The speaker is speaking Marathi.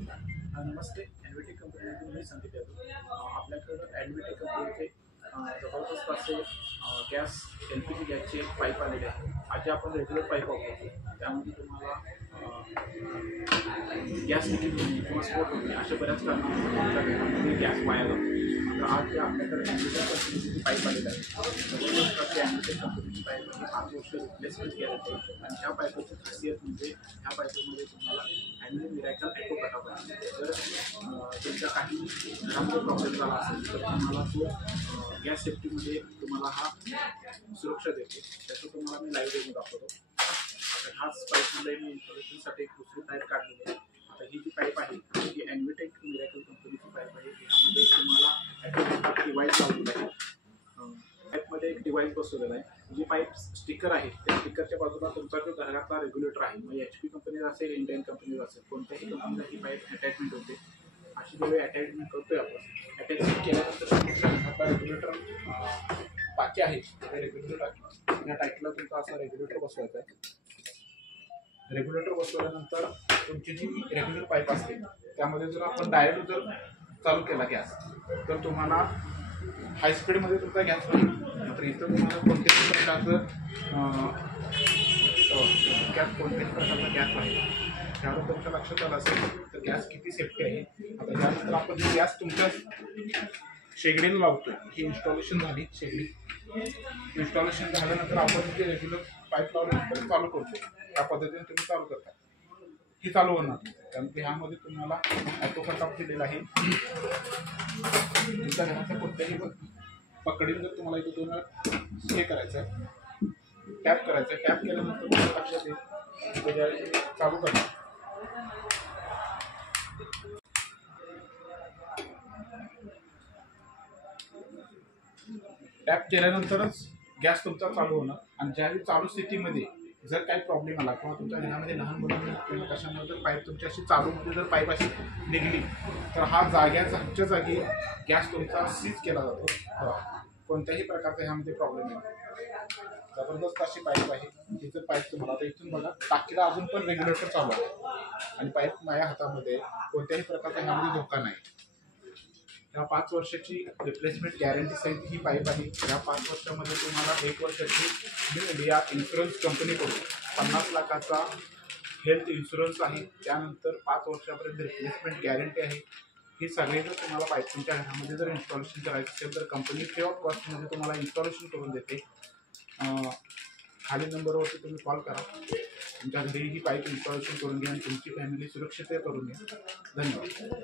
नमस्ते. ॲडव्हेटेक कंपनीमधून मी संदीप यादव. आपल्याकडं ॲडव्हेटेक कंपनीचे जबरदस्त असे गॅस LPG गॅसचे पाईप आलेले आहेत. जे आपण रेग्युलर पाईप वापरतो त्यामध्ये तुम्हाला गॅस लिकेज होणे किंवा स्फोट होणे अशा बऱ्याच कारणांमुळे गॅस वाया जातो. तर आज जे आपल्याकडे ॲडव्हेटेक कंपनीचे पाईप आलेले आहेत, जबरदस्त असे ॲडव्हेटेक कंपनीची पाईप 5 वर्ष रिप्लेसमेंट केलं आणि ह्या पाईपची खासियत म्हणजे ह्या पाईपमध्ये तुम्हाला हँडली मिरॅकल एको कटअप आहे. जर तुमच्या काही घरामध्ये प्रॉब्लेम झाला असेल तर तुम्हाला तो गॅस सेफ्टीमध्ये तुम्हाला हा सुरक्षा देते. त्याचं तुम्हाला मी लाईव्ह डेमो दाखवतो. आता ह्याच पाईपमध्ये मी इन्स्टॉलेशनसाठी एक दुसरी पाईप काढलेली आहे. आता ही जी पाईप आहे ही ॲडव्हेटेक मिरॅकल कंपनीची पाईप आहे. ह्यामध्ये तुम्हाला डिवाईस लावलेला आहे. पाईपमध्ये एक डिवाईस बसवलेला आहे. जी पाईप स्टिकर आहे त्या स्टिकरच्या बाजूला तुमचा जो घरातला रेग्युलेटर आहे, मग HP कंपनीचा असेल, इंडियन कंपनीचा असेल, कोणत्याही कंपनीला ही पाईप अटॅचमेंट होते. अशी जेव्हा अटॅचमेंट करतोय आपण, अटॅचमेंट केल्यानंतर तुमच्या घरातला रेग्युलेटर टाकी आहे, रेग्युलेटर टाकी, या टाकीला तुमचा असा रेग्युलेटर बसवायचा आहे. रेग्युलेटर बसवल्यानंतर तुमची जी रेग्युलर पाईप असते त्यामध्ये जर आपण डायरेक्ट जर चालू केला गॅस तर तुम्हाला हाय स्पीडमध्ये तुमचा गॅस होईल. तर इथं तुम्हाला कोणत्याही प्रकारचा गॅस आहे त्यावर तुमच्या लक्षात आलं असेल तर गॅस किती सेफ्टी आहे. आता त्यानंतर आपण जी गॅस तुमच्या शेगडीला लावतोय ही इन्स्टॉलेशन झाली. शेगडी इन्स्टॉलेशन झाल्यानंतर आपण जे रेग्युलर पाईप लावल्यानंतर चालू करतो त्या पद्धतीने तुम्ही चालू करता. ही चालू होणार कारण की ह्यामध्ये तुम्हाला ॲटो कटअप दिलेला आहे. तुमच्या घराच्या कोणत्याही पकडीन जर तुम्हाला इथे दोन हे करायचं आहे, टॅप करायचं आहे. टॅप केल्यानंतर तुम्हाला लक्षात येईल चालू करा. टॅप केल्यानंतरच गॅस तुमचा चालू होणार आणि ज्यावेळी चालू स्थितीमध्ये जर काही प्रॉब्लेम आला किंवा तुमच्या घरामध्ये लहान मुलांना किंवा कशामुळे जर पाईप तुमची अशी चालूमध्ये जर पाईप अशी निघली तर हा जाग्याच्या जागी गॅस तुमचा सीज केला जातो. कोणत्याही प्रकारचा ह्यामध्ये प्रॉब्लेम नाही. जबरदस्त अशी पाईप आहे. ही जर पाईप तुम्हाला आता इथून बघा टाकीला अजून पण रेग्युलेटर चालू आहे आणि पाईप माझ्या हातामध्ये कोणत्याही प्रकारचा ह्यामध्ये धोका नाही. या 5 वर्षाची रिप्लेसमेंट गॅरंटी सहित ही पाईप आहे. या 5 वर्षामध्ये तुम्हाला 1 वर्षाची न्यू इंडिया इन्शुरन्स कंपनीकडून 50 लाखाचा हेल्थ इन्शुरन्स आहे. त्यानंतर 5 वर्षापर्यंत रिप्लेसमेंट गॅरंटी आहे. ही सगळे जर तुम्हाला पाईप तुमच्या घरामध्ये जर इन्स्टॉलेशन करायचं असेल तर कंपनी फ्री ऑफ कॉस्टमध्ये तुम्हाला इन्स्टॉलेशन करून देते. खाली नंबरवरती तुम्ही कॉल करा. तुमच्या घरी ही पाईप इन्स्टॉलेशन करून घ्या आणि तुमची फॅमिली सुरक्षित करून घ्या. धन्यवाद.